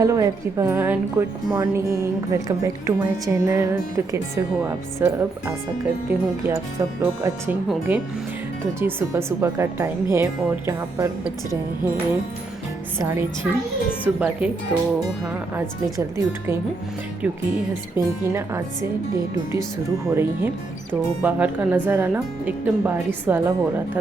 Hello everyone, good morning, welcome back to my channel. तो कैसे हो आप सब? आशा करती हूँ कि आप सब लोग अच्छे ही होंगे। तो जी सुबह सुबह का टाइम है और यहाँ पर बज रहे हैं 6:30 सुबह के। तो हाँ, आज मैं जल्दी उठ गई हूँ क्योंकि हस्बैंड की ना आज से डे ड्यूटी शुरू हो रही है। तो बाहर का नज़ारा ना एकदम बारिश वाला हो रहा था,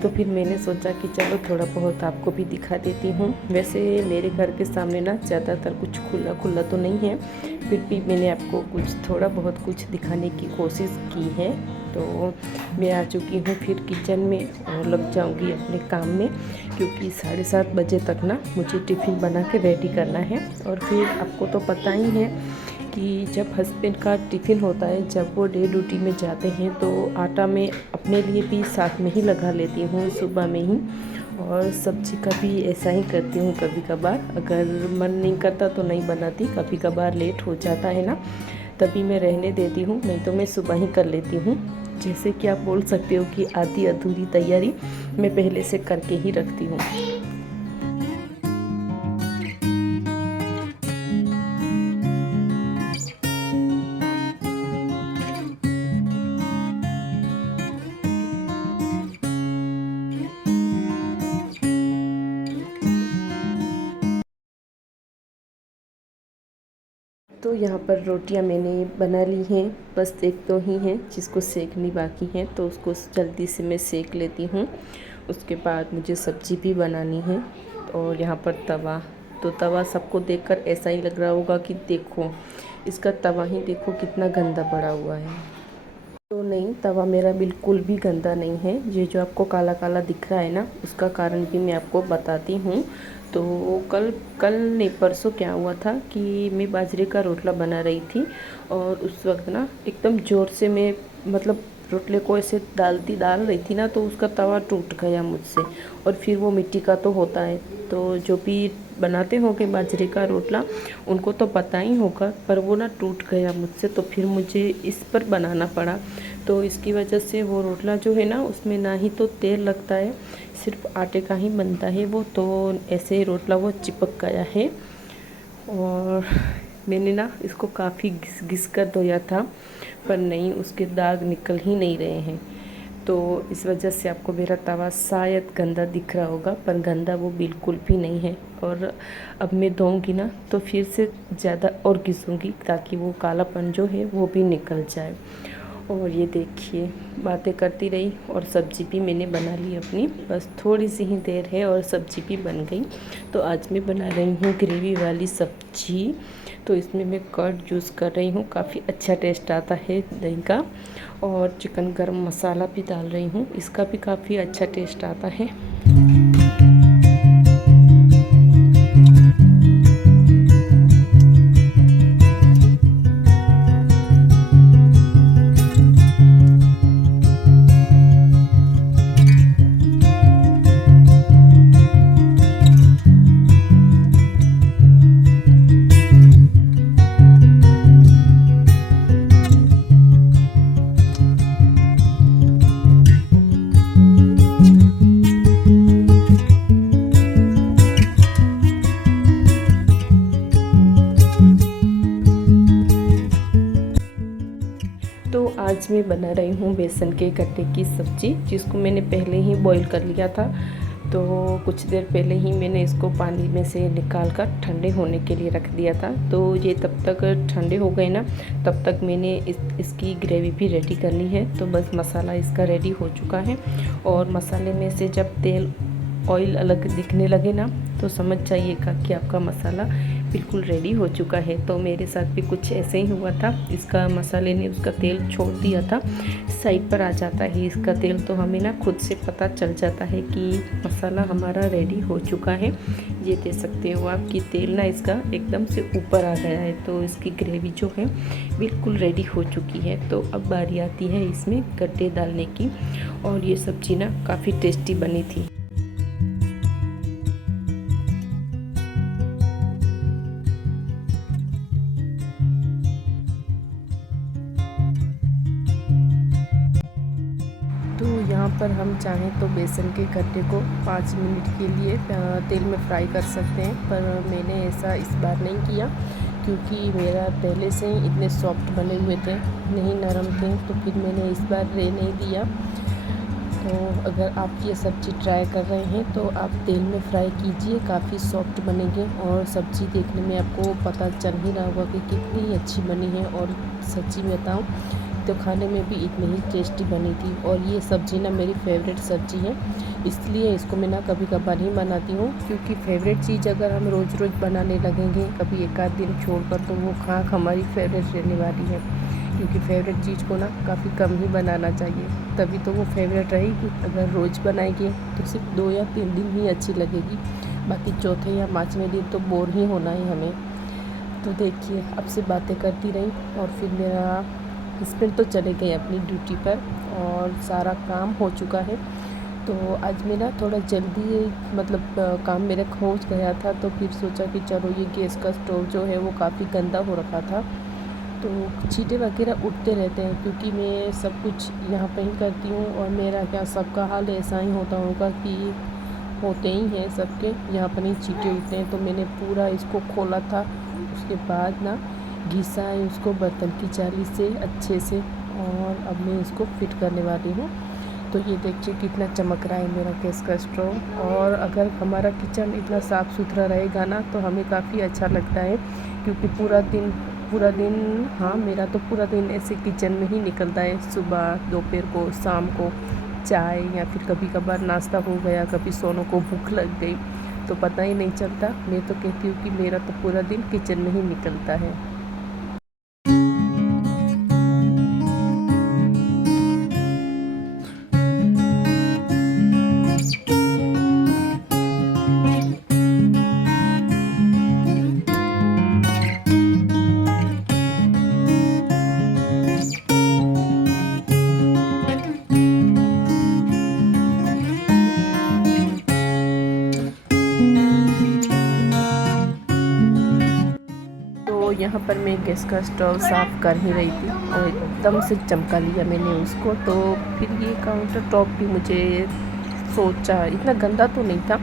तो फिर मैंने सोचा कि चलो थोड़ा बहुत आपको भी दिखा देती हूँ। वैसे मेरे घर के सामने ना ज़्यादातर कुछ खुला खुला तो नहीं है, फिर भी मैंने आपको कुछ थोड़ा बहुत कुछ दिखाने की कोशिश की है। तो मैं आ चुकी हूँ फिर किचन में और लग जाऊँगी अपने काम में, क्योंकि 7:30 बजे तक ना मुझे टिफ़िन बना के रेडी करना है। और फिर आपको तो पता ही है कि जब हस्बैंड का टिफ़िन होता है, जब वो डे ड्यूटी में जाते हैं, तो आटा मैं अपने लिए भी साथ में ही लगा लेती हूँ सुबह में ही। और सब्ज़ी का भी ऐसा ही करती हूँ, कभी कभार अगर मन नहीं करता तो नहीं बनाती, कभी कभार लेट हो जाता है ना, तभी मैं रहने देती हूँ, नहीं तो मैं सुबह ही कर लेती हूँ। जैसे कि आप बोल सकते हो कि आधी अधूरी तैयारी मैं पहले से करके ही रखती हूँ। तो यहाँ पर रोटियाँ मैंने बना ली हैं, बस एक दो ही हैं जिसको सेकनी बाकी है, तो उसको जल्दी से मैं सेक लेती हूँ। उसके बाद मुझे सब्ज़ी भी बनानी है। और यहाँ पर तवा सबको देखकर ऐसा ही लग रहा होगा कि देखो इसका तवा ही देखो कितना गंदा पड़ा हुआ है। तो नहीं, तवा मेरा बिल्कुल भी गंदा नहीं है। ये जो आपको काला काला दिख रहा है ना, उसका कारण भी मैं आपको बताती हूँ। तो कल कल नहीं परसों क्या हुआ था कि मैं बाजरे का रोटला बना रही थी, और उस वक्त ना एकदम ज़ोर से मैं मतलब रोटले को ऐसे डाल रही थी ना, तो उसका तवा टूट गया मुझसे। और फिर वो मिट्टी का तो होता है, तो जो भी बनाते होंगे बाजरे का रोटला उनको तो पता ही होगा, पर वो ना टूट गया मुझसे, तो फिर मुझे इस पर बनाना पड़ा। तो इसकी वजह से वो रोटला जो है ना, उसमें ना ही तो तेल लगता है, सिर्फ आटे का ही बनता है वो, तो ऐसे ही रोटला वो चिपक गया है। और मैंने ना इसको काफ़ी घिस घिस कर धोया था, पर नहीं, उसके दाग निकल ही नहीं रहे हैं। तो इस वजह से आपको मेरा तवा शायद गंदा दिख रहा होगा, पर गंदा वो बिल्कुल भी नहीं है। और अब मैं धोऊंगी ना तो फिर से ज़्यादा और घिसूँगी, ताकि वो कालापन जो है वो भी निकल जाए। और ये देखिए, बातें करती रही और सब्ज़ी भी मैंने बना ली अपनी, बस थोड़ी सी ही देर है और सब्ज़ी भी बन गई। तो आज मैं बना रही हूँ ग्रेवी वाली सब्ज़ी। तो इसमें मैं कर्ड यूज़ कर रही हूँ, काफ़ी अच्छा टेस्ट आता है दही का। और चिकन गरम मसाला भी डाल रही हूँ, इसका भी काफ़ी अच्छा टेस्ट आता है। तो आज मैं बना रही हूँ बेसन के गट्टे की सब्ज़ी, जिसको मैंने पहले ही बॉईल कर लिया था। तो कुछ देर पहले ही मैंने इसको पानी में से निकाल कर ठंडे होने के लिए रख दिया था। तो ये तब तक ठंडे हो गए ना, तब तक मैंने इसकी ग्रेवी भी रेडी कर ली है। तो बस मसाला इसका रेडी हो चुका है, और मसाले में से जब तेल ऑयल अलग दिखने लगे ना, तो समझ जाइएगा कि आपका मसाला बिल्कुल रेडी हो चुका है। तो मेरे साथ भी कुछ ऐसे ही हुआ था, इसका मसाले ने उसका तेल छोड़ दिया था, साइड पर आ जाता है इसका तेल, तो हमें ना खुद से पता चल जाता है कि मसाला हमारा रेडी हो चुका है। ये देख सकते हो आप कि तेल ना इसका एकदम से ऊपर आ गया है, तो इसकी ग्रेवी जो है बिल्कुल रेडी हो चुकी है। तो अब बारी आती है इसमें गट्टे डालने की, और ये सब्ज़ी ना काफ़ी टेस्टी बनी थी। तो यहाँ पर हम चाहें तो बेसन के गट्टे को 5 मिनट के लिए तेल में फ्राई कर सकते हैं, पर मैंने ऐसा इस बार नहीं किया क्योंकि मेरा पहले से ही इतने सॉफ्ट बने हुए थे, नहीं नरम थे, तो फिर मैंने इस बार नहीं दिया। तो अगर आप ये सब्ज़ी ट्राई कर रहे हैं तो आप तेल में फ्राई कीजिए, काफ़ी सॉफ्ट बनेंगे और सब्ज़ी देखने में आपको पता चल ही रहा होगा कि कितनी अच्छी बनी है। और सच्ची में बताऊँ तो खाने में भी इतनी ही टेस्टी बनी थी। और ये सब्ज़ी ना मेरी फेवरेट सब्ज़ी है, इसलिए इसको मैं ना कभी कभार ही बनाती हूँ, क्योंकि फेवरेट चीज़ अगर हम रोज़ रोज़ बनाने लगेंगे कभी एक आध दिन छोड़कर तो वो खाक हमारी फेवरेट रहने वाली है। क्योंकि फेवरेट चीज़ को ना काफ़ी कम ही बनाना चाहिए, तभी तो वो फेवरेट रहेगी। अगर रोज़ बनाएंगे तो सिर्फ 2 या 3 दिन ही अच्छी लगेगी, बाकी चौथे या 5वें दिन तो बोर ही होना है हमें। तो देखिए, अब से बातें करती रही और फिर मेरा हस्बैंड तो चले गए अपनी ड्यूटी पर और सारा काम हो चुका है। तो आज मेरा थोड़ा जल्दी मतलब काम मेरा हो गया था, तो फिर सोचा कि चलो ये गैस का स्टोव जो है वो काफ़ी गंदा हो रखा था, तो छींटे वगैरह उठते रहते हैं क्योंकि मैं सब कुछ यहाँ पे ही करती हूँ। और मेरा क्या सबका हाल ऐसा ही होता होगा कि होते ही हैं सबके, यहाँ पर ही छींटे उठते हैं। तो मैंने पूरा इसको खोला था, उसके बाद ना घिसा है उसको बर्तन की जाली से अच्छे से, और अब मैं इसको फिट करने वाली हूँ। तो ये देखिए कितना चमक रहा है मेरा गैस का स्टोव। और अगर हमारा किचन इतना साफ़ सुथरा रहेगा ना तो हमें काफ़ी अच्छा लगता है, क्योंकि पूरा दिन हाँ, मेरा तो पूरा दिन ऐसे किचन में ही निकलता है। सुबह, दोपहर को, शाम को चाय या फिर कभी कभार नाश्ता हो गया, कभी सोनों को भूख लग गई तो पता ही नहीं चलता। मैं तो कहती हूँ कि मेरा तो पूरा दिन किचन में ही निकलता है। तो यहाँ पर मैं गैस का स्टोव साफ़ कर ही रही थी और एकदम से चमका लिया मैंने उसको। तो फिर ये काउंटर टॉप भी मुझे सोचा इतना गंदा तो नहीं था,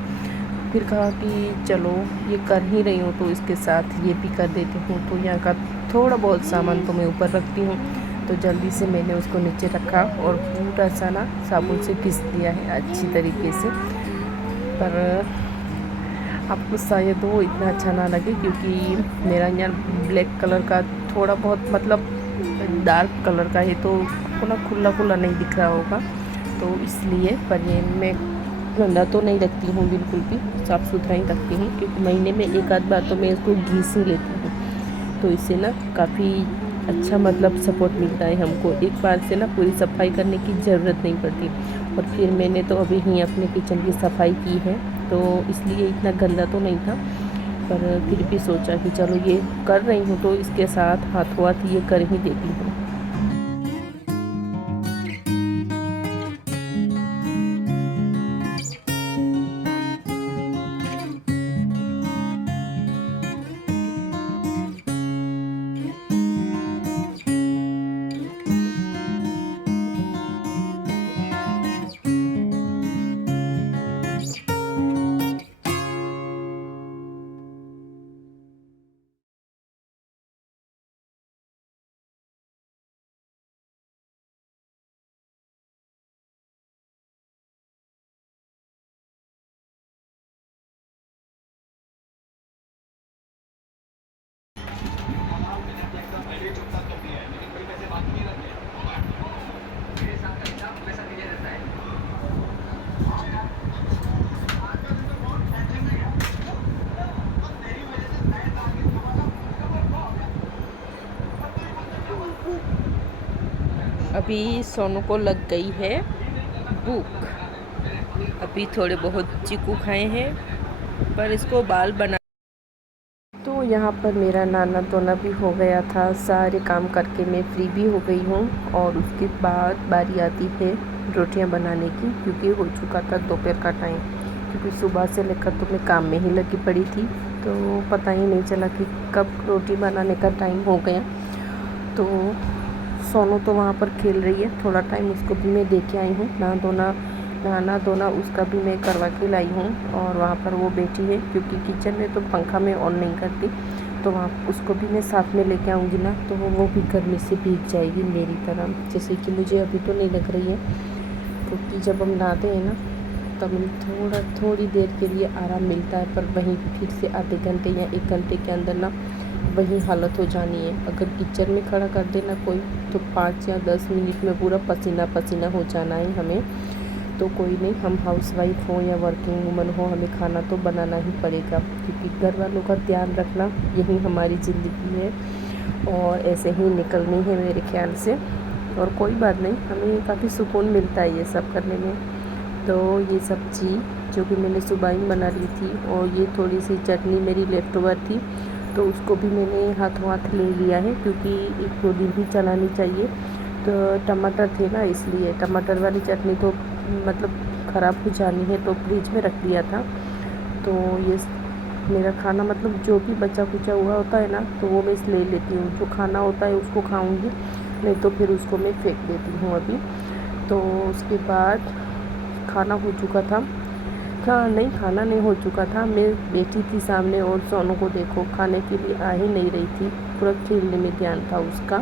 फिर कहा कि चलो ये कर ही रही हूँ तो इसके साथ ये भी कर देती हूँ। तो यहाँ का थोड़ा बहुत सामान तो मैं ऊपर रखती हूँ, तो जल्दी से मैंने उसको नीचे रखा और पूरा सा ना साबुन से घिस दिया है अच्छी तरीके से। पर आपको शायद वो इतना अच्छा ना लगे क्योंकि मेरा यहाँ ब्लैक कलर का थोड़ा बहुत मतलब डार्क कलर का है, तो आपको ना खुला खुला नहीं दिख रहा होगा, तो इसलिए। पर ये मैं गंदा तो नहीं रखती हूँ, बिल्कुल भी साफ़ सुथरा ही रखती हूँ, क्योंकि महीने में एक आध बार तो मैं इसको घिस ही लेती हूँ। तो इससे ना काफ़ी अच्छा मतलब सपोर्ट मिलता है हमको, एक बार से ना पूरी सफाई करने की ज़रूरत नहीं पड़ती। और फिर मैंने तो अभी ही अपने किचन की सफाई की है, तो इसलिए इतना गंदा तो नहीं था। पर फिर भी सोचा कि चलो ये कर रही हूँ तो इसके साथ हाथों हाथ ये कर ही देती हूँ। अभी सोनू को लग गई है भूख, अभी थोड़े बहुत चीकू खाए हैं, पर इसको बाल बना। तो यहाँ पर मेरा नाना धोना भी हो गया था, सारे काम करके मैं फ्री भी हो गई हूँ। और उसके बाद बारी आती है रोटियाँ बनाने की, क्योंकि हो चुका था दोपहर का टाइम, क्योंकि सुबह से लेकर तो मैं काम में ही लगी पड़ी थी, तो पता ही नहीं चला कि कब रोटी बनाने का टाइम हो गया। तो सोनू तो वहाँ पर खेल रही है, थोड़ा टाइम उसको भी मैं दे के आई हूँ, नहा धोना नहाना धोना उसका भी मैं करवा के लाई हूँ। और वहाँ पर वो बैठी है, क्योंकि किचन में तो पंखा मैं ऑन नहीं करती, तो वहाँ उसको भी मैं साथ में लेके आऊँगी ना, तो वो भी गर्मी से भीग जाएगी मेरी तरह, जैसे कि मुझे अभी तो नहीं लग रही है। क्योंकि जब हम नहाते हैं ना, तब थोड़ी देर के लिए आराम मिलता है, पर वहीं फिर से आधे घंटे या 1 घंटे के अंदर ना वही हालत हो जानी है। अगर किचन में खड़ा कर देना कोई, तो 5 या 10 मिनट में पूरा पसीना पसीना हो जाना है हमें। तो कोई नहीं, हम हाउसवाइफ हो या वर्किंग वूमन हो, हमें खाना तो बनाना ही पड़ेगा, क्योंकि घर वालों का ध्यान रखना यही हमारी ज़िंदगी है, और ऐसे ही निकलनी है मेरे ख्याल से। और कोई बात नहीं, हमें काफ़ी सुकून मिलता है ये सब करने में। तो ये सब्ज़ी जो कि मैंने सुबह ही बना ली थी, और ये थोड़ी सी चटनी मेरी लेफ्ट ओवर थी, तो उसको भी मैंने हाथों हाथ ले लिया है, क्योंकि 1-2 दिन ही चलानी चाहिए। तो टमाटर थे ना, इसलिए टमाटर वाली चटनी तो मतलब ख़राब हो जानी है, तो फ्रिज में रख दिया था। तो ये मेरा खाना मतलब जो भी बचा कुचा हुआ होता है ना, तो वो मैं ले लेती हूँ। जो खाना होता है उसको खाऊँगी, नहीं तो फिर उसको मैं फेंक देती हूँ अभी। तो उसके बाद खाना हो चुका था, नहीं खाना नहीं हो चुका था, मैं बैठी थी सामने, और सोनू को देखो खाने के लिए आ ही नहीं रही थी, पूरा खेलने में ध्यान था उसका।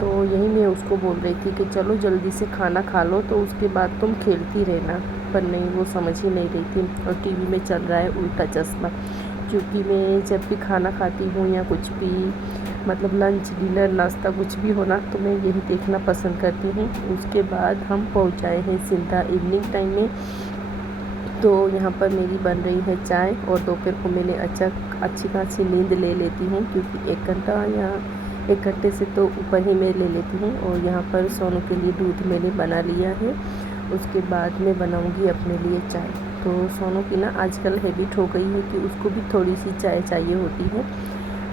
तो यही मैं उसको बोल रही थी कि चलो जल्दी से खाना खा लो, तो उसके बाद तुम खेलती रहना, पर नहीं, वो समझ ही नहीं रही थी। और टीवी में चल रहा है उल्टा चश्मा, क्योंकि मैं जब भी खाना खाती हूँ या कुछ भी मतलब लंच डिनर नाश्ता कुछ भी हो ना, तो मैं यही देखना पसंद करती हूँ। उसके बाद हम पहुँचाए हैं सीधा इवनिंग टाइम में। तो यहाँ पर मेरी बन रही है चाय, और दोपहर को मैंने अच्छी खासी नींद ले लेती हूँ, क्योंकि 1 घंटा या 1 घंटे से तो ऊपर ही मैं ले लेती हूँ। और यहाँ पर सोनू के लिए दूध मैंने बना लिया है, उसके बाद मैं बनाऊँगी अपने लिए चाय। तो सोनू की ना आजकल हैबिट हो गई है कि उसको भी थोड़ी सी चाय चाहिए होती है,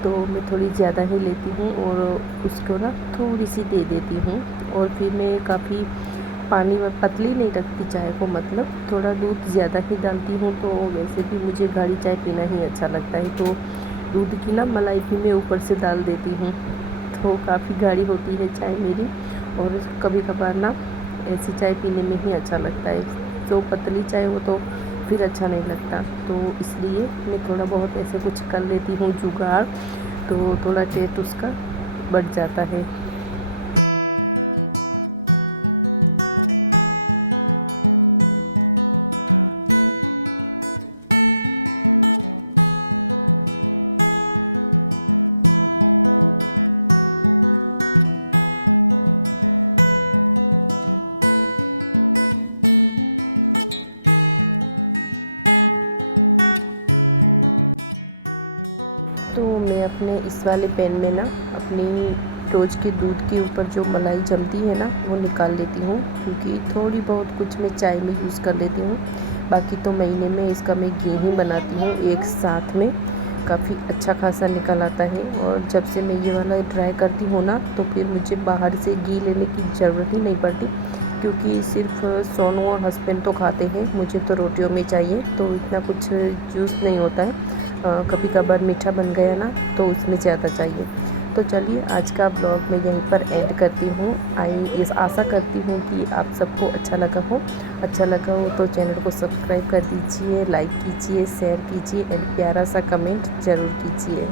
तो मैं थोड़ी ज़्यादा ही लेती हूँ और उसको ना थोड़ी सी दे देती हूँ। और फिर मैं काफ़ी पानी में पतली नहीं रखती चाय को, मतलब थोड़ा दूध ज़्यादा ही डालती हूँ। तो वैसे भी मुझे गाढ़ी चाय पीना ही अच्छा लगता है, तो दूध की ना मलाई भी मैं ऊपर से डाल देती हूँ, तो काफ़ी गाढ़ी होती है चाय मेरी। और कभी कभार ना ऐसी चाय पीने में ही अच्छा लगता है, जो पतली चाय हो तो फिर अच्छा नहीं लगता। तो इसलिए मैं थोड़ा बहुत ऐसे कुछ कर लेती हूँ जुगाड़, तो थोड़ा टेस्ट उसका बढ़ जाता है। तो मैं अपने इस वाले पैन में ना अपनी रोज़ के दूध के ऊपर जो मलाई जमती है ना, वो निकाल लेती हूँ, क्योंकि थोड़ी बहुत कुछ मैं चाय में यूज़ कर लेती हूँ। बाकी तो महीने में इसका मैं घी ही बनाती हूँ एक साथ में, काफ़ी अच्छा खासा निकल आता है। और जब से मैं ये वाला ट्राई करती हूँ ना, तो फिर मुझे बाहर से घी लेने की ज़रूरत ही नहीं पड़ती, क्योंकि सिर्फ सोनू और हस्बैंड तो खाते हैं, मुझे तो रोटियों में चाहिए, तो इतना कुछ जूस नहीं होता है। कभी कभार मीठा बन गया ना, तो उसमें ज़्यादा चाहिए। तो चलिए आज का ब्लॉग मैं यहीं पर एंड करती हूँ। इस आशा करती हूँ कि आप सबको अच्छा लगा हो तो चैनल को सब्सक्राइब कर दीजिए, लाइक कीजिए, शेयर कीजिए, एंड प्यारा सा कमेंट ज़रूर कीजिए।